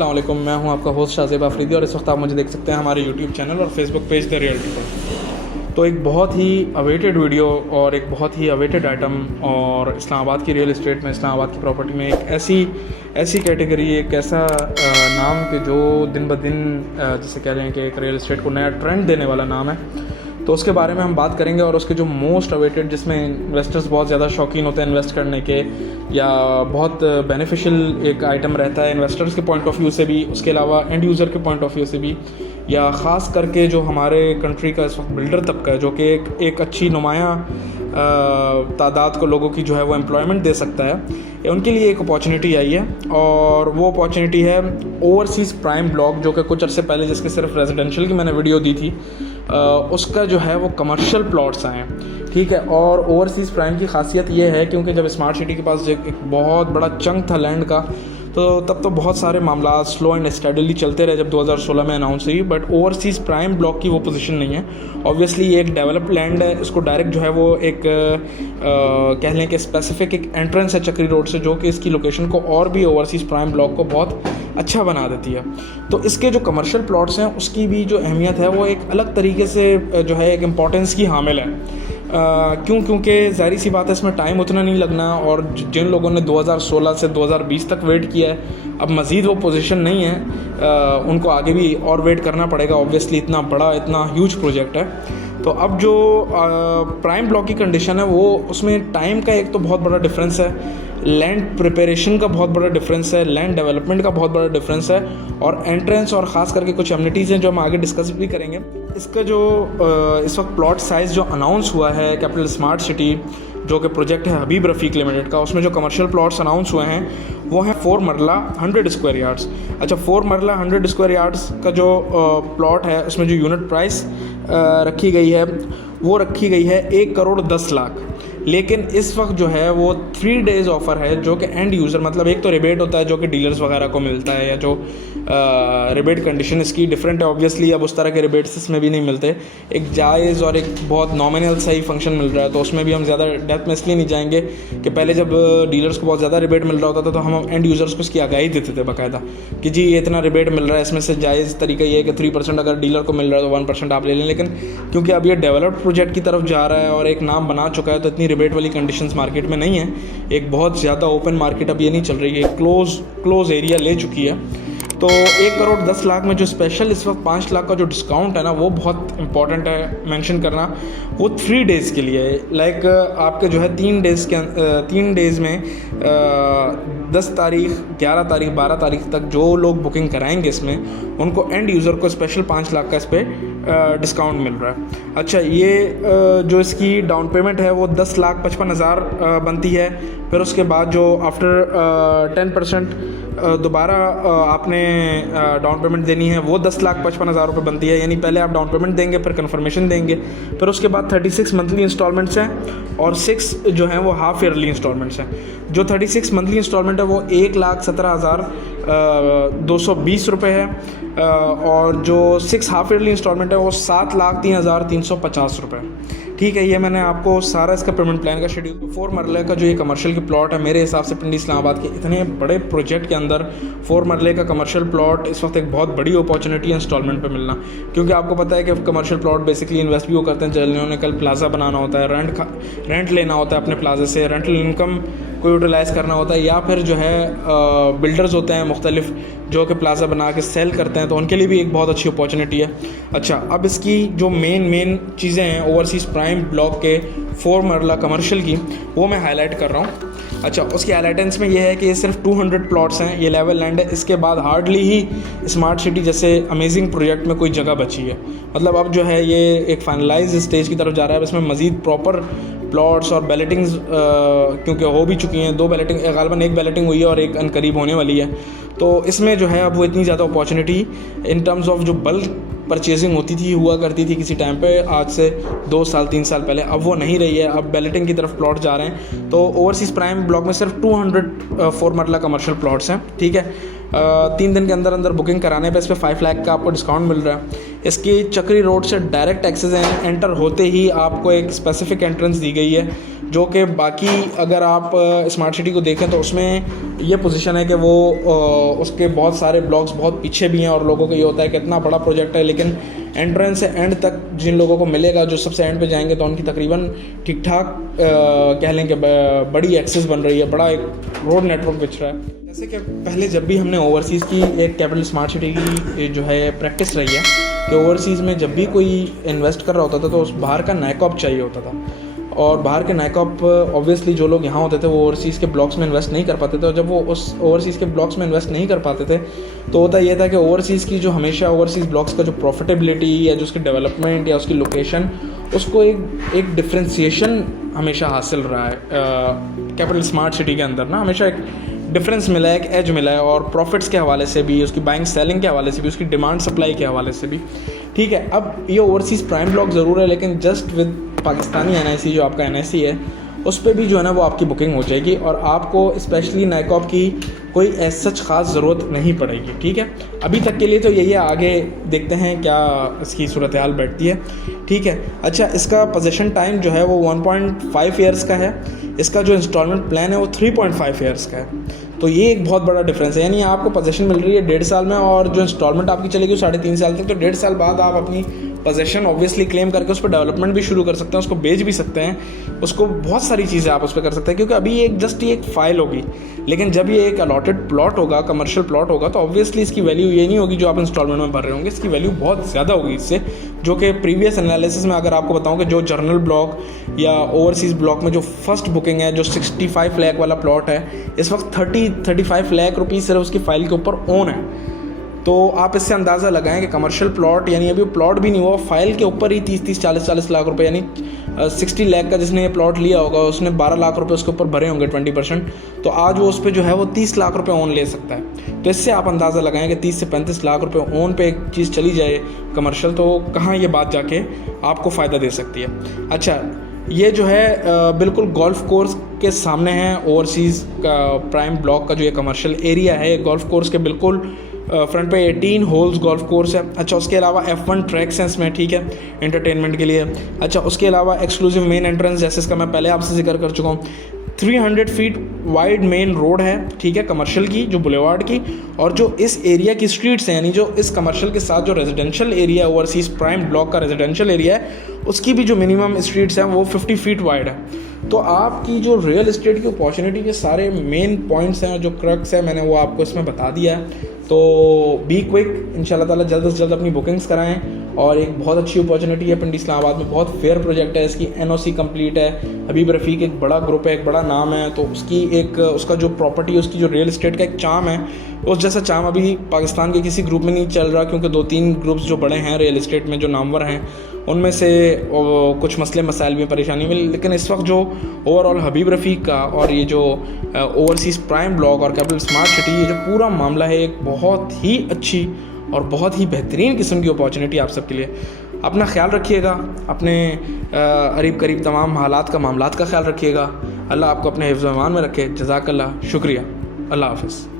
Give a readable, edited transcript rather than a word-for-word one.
अस्सलाम वालेकुम, मैं हूं आपका होस्ट शाहज़ेब आफरीदी और इस वक्त आप मुझे देख सकते हैं हमारे यूट्यूब चैनल और फेसबुक पेज द रियल्टी पर। तो एक बहुत ही अवेटेड वीडियो और एक बहुत ही अवेटेड आइटम और इस्लामाबाद की रियल इस्टेट में, इस्लामाबाद की प्रॉपर्टी में एक ऐसी कैटेगरी, एक ऐसा नाम कि जो दिन ब दिन जिसे कह रहे हैं कि एक रियल इस्टेट को नया ट्रेंड देने वाला नाम है। तो उसके बारे में हम बात करेंगे और उसके जो मोस्ट अवेटेड, जिसमें इन्वेस्टर्स बहुत ज़्यादा शौकीन होते हैं इन्वेस्ट करने के, या बहुत बेनिफिशियल एक आइटम रहता है इन्वेस्टर्स के पॉइंट ऑफ व्यू से भी, उसके अलावा एंड यूज़र के पॉइंट ऑफ व्यू से भी, या ख़ास करके जो हमारे कंट्री का इस वक्त बिल्डर तबका है, जो कि एक अच्छी नुमायाँ तादाद को लोगों की जो है वो एम्प्लॉयमेंट दे सकता है, उनके लिए एक अपॉर्चुनिटी आई है। और वो अपॉर्चुनिटी है ओवरसीज़ प्राइम ब्लॉक, जो कि कुछ अर्से पहले जिसके सिर्फ रेजिडेंशियल की मैंने वीडियो दी थी, उसका जो है वो कमर्शियल प्लॉट्स आए हैं, ठीक है। और ओवरसीज़ प्राइम की खासियत ये है क्योंकि जब स्मार्ट सिटी के पास एक बहुत बड़ा चंक था लैंड का, तो तब तो बहुत सारे मामला स्लो एंड स्टेडली चलते रहे जब 2016 में अनाउंस हुई। बट ओवरसीज़ प्राइम ब्लॉक की वो पोजीशन नहीं है। ऑब्वियसली ये एक डेवलप्ड लैंड है, इसको डायरेक्ट जो है वो एक कह लें कि स्पेसिफिक एक एंट्रेंस है चक्री रोड से, जो कि इसकी लोकेशन को और भी ओवरसीज़ प्राइम ब्लॉक को बहुत अच्छा बना देती है। तो इसके जो कमर्शियल प्लॉट्स हैं उसकी भी जो अहमियत है वो एक अलग तरीके से जो है एक इम्पॉर्टेंस की हामिल है। क्योंकि ज़ाहिर सी बात है इसमें टाइम उतना नहीं लगना, और जिन लोगों ने 2016 से 2020 तक वेट किया है, अब मज़ीद वो पोजीशन नहीं है, उनको आगे भी और वेट करना पड़ेगा। ऑब्वियसली इतना बड़ा, इतना ह्यूज प्रोजेक्ट है। तो अब जो प्राइम ब्लॉक की कंडीशन है वो, उसमें टाइम का एक तो बहुत बड़ा डिफरेंस है, लैंड प्रिपरेशन का बहुत बड़ा डिफरेंस है, लैंड डेवलपमेंट का बहुत बड़ा डिफरेंस है, और एंट्रेंस और ख़ास करके कुछ एमिनिटीज़ हैं जो हम आगे डिस्कस भी करेंगे। इसका जो इस वक्त प्लॉट साइज़ जो अनाउंस हुआ है कैपिटल स्मार्ट सिटी, जो कि प्रोजेक्ट है हबीब रफ़ीक लिमिटेड का, उसमें जो कमर्शियल प्लॉट्स अनाउंस हुए हैं वो हैं 4 मरला 100 स्क्वायर यार्ड्स। अच्छा, 4 मरला 100 स्क्वायर यार्ड्स का जो प्लॉट है उसमें जो यूनिट प्राइस रखी गई है वो रखी गई है 1 करोड़ 10 लाख। लेकिन इस वक्त जो है वो 3 डेज़ ऑफ़र है, जो कि एंड यूज़र, मतलब एक तो रिबेट होता है जो कि डीलर्स वगैरह को मिलता है, या जो रिबेट कंडीशन इसकी डिफरेंट है ऑब्वियसली, अब उस तरह के रिबेट्स इसमें भी नहीं मिलते। एक जायज़ और एक बहुत नॉमिनल सही फंक्शन मिल रहा है, तो उसमें भी हम ज़्यादा डेप्थ में इसलिए नहीं जाएंगे कि पहले जब डीलर्स को बहुत ज़्यादा रिबेट मिल रहा होता था तो हम एंड यूज़र्स को इसकी आगाही देते थे बाकायदा कि जी ये इतना रिबेट मिल रहा है, इसमें से जायज़ तरीका ये है कि 3% अगर डीलर को मिल रहा है तो 1% आप ले लें। लेकिन क्योंकि अब ये डेवलप्ड प्रोजेक्ट की तरफ जा रहा है और एक नाम बना चुका है, तो इतनी रिबेट वाली कंडीशंस मार्केट में नहीं है। एक बहुत ज़्यादा ओपन मार्केट अब ये नहीं चल रही है, क्लोज एरिया ले चुकी है। तो 1 करोड़ 10 लाख में जो स्पेशल इस वक्त 5 लाख का जो डिस्काउंट है ना, वो बहुत इंपॉर्टेंट है मेंशन करना। वो 3 डेज़ के लिए है, लाइक आपके जो है 3 डेज़ में 10 तारीख, 11 तारीख, 12 तारीख तक जो लोग बुकिंग कराएंगे इसमें, उनको एंड यूज़र को स्पेशल 5 लाख का इस पर डिस्काउंट मिल रहा है। अच्छा, ये जो इसकी डाउन पेमेंट है वो 10,55,000 बनती है। फिर उसके बाद जो आफ्टर 10% दोबारा आपने डाउन पेमेंट देनी है, वो 10,55,000 रुपये बनती है। यानी पहले आप डाउन पेमेंट देंगे, फिर कन्फर्मेशन देंगे, फिर उसके बाद 36 मंथली इंस्टॉलमेंट्स हैं और 6 जो हैं वो हाफ ईयरली इंस्टॉलमेंट्स हैं। जो 36 मंथली इंस्टॉलमेंट है वो 1,17,220 रुपये है, और जो 6 हाफ ईयरली इंस्टॉलमेंट है वो 7,03,350 रुपये। ठीक है, ये मैंने आपको सारा इसका पेमेंट प्लान का शेड्यूल। 4 मरले का जो ये कमर्शियल की प्लॉट है, मेरे हिसाब से पिंडी इस्लामाबाद के इतने बड़े प्रोजेक्ट के अंदर 4 मरले का कमर्शियल प्लॉट इस वक्त एक बहुत बड़ी अपॉर्चुनिटी है इंस्टॉलमेंट पे मिलना। क्योंकि आपको पता है कि कमर्शियल प्लॉट बेसिकली इन्वेस्ट भी वो करते हैं जिन्होंने कल प्लाजा बनाना होता है, रेंट लेना होता है अपने प्लाजे से, रेंटल इनकम को यूटिलाइज़ करना होता है, या फिर जो है बिल्डर्स होते हैं मुख्तलिफ जो कि प्लाजा बना के सेल करते हैं, तो उनके लिए भी एक बहुत अच्छी अपॉर्चुनिटी है। अच्छा, अब इसकी जो मेन चीज़ें हैं ओवरसीज़ प्राइम ब्लॉक के 4 मरला कमर्शियल की, वो मैं हाईलाइट कर रहा हूँ। अच्छा, उसकी हाईलाइटेंस में ये है कि ये सिर्फ 200 प्लॉट्स हैं, ये लेवल लैंड है। इसके बाद हार्डली ही स्मार्ट सिटी जैसे अमेजिंग प्रोजेक्ट में कोई जगह बची है। मतलब अब जो है ये एक फाइनलाइज स्टेज की तरफ जा रहा है। इसमें मज़ीद प्रॉपर प्लॉट्स और बैलेटिंग्स क्योंकि हो भी चुकी हैं, 2 बैलेटिंग, गालिबन 1 बैलेटिंग हुई है और एक अनकरीब होने वाली है। तो इसमें जो है अब वो इतनी ज़्यादा अपॉर्चुनिटी इन टर्म्स ऑफ जो बल्क परचेजिंग होती थी, हुआ करती थी किसी टाइम पे, आज से 2 साल 3 साल पहले, अब वो नहीं रही है। अब बैलेटिंग की तरफ प्लॉट जा रहे हैं। तो ओवरसीज़ प्राइम ब्लॉक में सिर्फ 200 4 मरला कमर्शियल प्लॉट्स हैं, ठीक है। 3 दिन के अंदर बुकिंग कराने पे इस पर 5 लाख का आपको डिस्काउंट मिल रहा है। इसकी चक्री रोड से डायरेक्ट एक्सेस एंटर होते ही आपको एक स्पेसिफिक एंट्रेंस दी गई है जो कि बाकी अगर आप स्मार्ट सिटी को देखें तो उसमें ये पोजीशन है कि वो उसके बहुत सारे ब्लॉक्स बहुत पीछे भी हैं और लोगों को ये होता है कि इतना बड़ा प्रोजेक्ट है, लेकिन एंट्रेंस से एंड तक जिन लोगों को मिलेगा, जो सबसे एंड पे जाएंगे तो उनकी तकरीबन ठीक ठाक कह लें कि बड़ी एक्सेस बन रही है, बड़ा एक रोड नेटवर्क बिछ रहा है। जैसे कि पहले जब भी हमने ओवरसीज़ की एक कैपिटल स्मार्ट सिटी की जो है प्रैक्टिस रही है, तो ओवरसीज़ में जब भी कोई इन्वेस्ट कर रहा होता था तो उस बाहर का नाइकॉप चाहिए होता था, और बाहर के नाइकॉप ऑब्वियसली जो लोग यहाँ होते थे वो ओवरसीज़ के ब्लॉक्स में इन्वेस्ट नहीं कर पाते थे, और जब वो उस ओवरसीज़ के ब्लॉक्स में इन्वेस्ट नहीं कर पाते थे तो होता ये था कि ओवरसीज़ की जो हमेशा ओवरसीज़ ब्लॉक्स का जो प्रॉफिटेबिलिटी या जो उसकी डेवलपमेंट या उसकी लोकेशन, उसको एक डिफ्रेंसिएशन हमेशा हासिल रहा है कैपिटल स्मार्ट सिटी के अंदर ना, हमेशा एक डिफरेंस मिला है, एक एज मिला है, और प्रॉफिट्स के हवाले से भी, उसकी बाइंग सेलिंग के हवाले से भी, उसकी डिमांड सप्लाई के हवाले से भी। ठीक है, अब ये ओवरसीज़ प्राइम ब्लॉक ज़रूर है, लेकिन जस्ट विद पाकिस्तानी NIC जो आपका NIC है उस पर भी जो है ना वो आपकी बुकिंग हो जाएगी, और आपको स्पेशली नाइकॉप की कोई ऐसा सच ख़ास ज़रूरत नहीं पड़ेगी। ठीक है, अभी तक के लिए तो यही है, आगे देखते हैं क्या इसकी सूरत हाल बैठती है। ठीक है, अच्छा, इसका पोजेसन टाइम जो है वो 1.5 ईयर्स का है, इसका जो इंस्टॉलमेंट प्लान है वो 3.5 ईयर्स का है। तो ये एक बहुत बड़ा डिफरेंस है, यानी आपको पोजेसन मिल रही है 1.5 साल में, और जो इंस्टॉलमेंट आपकी चलेगी 3.5 साल तक। तो 1.5 साल बाद आप अपनी पोजेसन ऑब्वियसली क्लेम करके उस पर डेवलपमेंट भी शुरू कर सकते हैं, उसको बेच भी सकते हैं, उसको बहुत सारी चीज़ें आप उस पर कर सकते हैं, क्योंकि अभी एक जस्ट ये एक फ़ाइल होगी, लेकिन जब ये एक अलॉटेड प्लॉट होगा, कमर्शियल प्लॉट होगा, तो ऑब्वियसली इसकी वैल्यू ये नहीं होगी जो आप इंस्टॉलमेंट में भर रहे होंगे, इसकी वैल्यू बहुत ज़्यादा होगी इससे, जो कि प्रीवियस एनालिसिस में अगर आपको बताऊँ कि जो जर्नल ब्लॉक या ओवरसीज़ ब्लॉक में जो फर्स्ट बुकिंग है, जो 65 लाख वाला प्लॉट है, इस वक्त 35 लाख रुपये सिर्फ उसकी फ़ाइल के ऊपर ओन है। तो आप इससे अंदाज़ा लगाएं कि कमर्शियल प्लॉट, यानी अभी प्लॉट भी नहीं हुआ, फाइल के ऊपर ही 30-40 लाख रुपए, यानी 60 लाख का जिसने ये प्लॉट लिया होगा उसने 12 लाख रुपए उसके ऊपर भरे होंगे 20%, तो आज वो उस पर जो है वो 30 लाख रुपए ओन ले सकता है। तो इससे आप अंदाज़ा लगाएं कि 30 से 35 लाख रुपए ओन पे एक चीज़ चली जाए कमर्शियल, तो कहाँ ये बात जाके आपको फ़ायदा दे सकती है। अच्छा, ये जो है बिल्कुल गोल्फ कोर्स के सामने है, ओवरसीज़ का प्राइम ब्लॉक का जो ये कमर्शियल एरिया है, गोल्फ कोर्स के बिल्कुल फ्रंट पे 18 होल्स गोल्फ कोर्स है। अच्छा, उसके अलावा F1 ट्रैक्स हैं इसमें, ठीक है, एंटरटेनमेंट के लिए। अच्छा, उसके अलावा एक्सक्लूसिव मेन एंट्रेंस, जैसे इसका मैं पहले आपसे जिक्र कर चुका हूँ, 300 फीट वाइड मेन रोड है, ठीक है, कमर्शियल की, जो बुलेवार्ड की, और जो इस एरिया की स्ट्रीट्स हैं, यानी जो इस कमर्शियल के साथ जो रेजिडेंशियल एरिया है, ओवरसीज़ प्राइम ब्लॉक का रेजिडेंशियल एरिया है, उसकी भी जो मिनिमम स्ट्रीट्स हैं वो 50 फीट वाइड है। तो आपकी जो रियल इस्टेट की अपॉर्चुनिटी के सारे मेन पॉइंट्स हैं, जो क्रक्स है, मैंने वो आपको इसमें बता दिया है। तो बी क्विक, इंशाल्लाह ताला जल्द से जल्द अपनी बुकिंग्स कराएं, और एक बहुत अच्छी अपॉर्चुनिटी है पिंडी इस्लामाबाद में, बहुत फेयर प्रोजेक्ट है, इसकी NOC कंप्लीट है, हबीब रफ़ीक एक बड़ा ग्रुप है, एक बड़ा नाम है, तो उसका जो प्रॉपर्टी, उसकी जो रियल इस्टेट का एक चार्म है, उस जैसा चार्म अभी पाकिस्तान के किसी ग्रुप में नहीं चल रहा, क्योंकि 2-3 ग्रुप्स जो बड़े हैं रियल इस्टेट में, जो नामवर हैं, उनमें से कुछ मसले मसाइल में परेशानी में, लेकिन इस वक्त जो ओवरऑल हबीब रफ़ीक का और ये जो ओवरसीज़ प्राइम ब्लॉक और कैपिटल स्मार्ट सिटी, ये जो पूरा मामला है, एक बहुत ही अच्छी और बहुत ही बेहतरीन किस्म की अपॉर्चुनिटी आप सबके लिए। अपना ख्याल रखिएगा, अपने करीब करीब तमाम हालात का, मामलात का ख्याल रखिएगा। अल्लाह आपको अपने हिफ्ज़-ओ-ईमान में रखे। जज़ाकल्लाह, शुक्रिया, अल्लाह हाफ़िज़।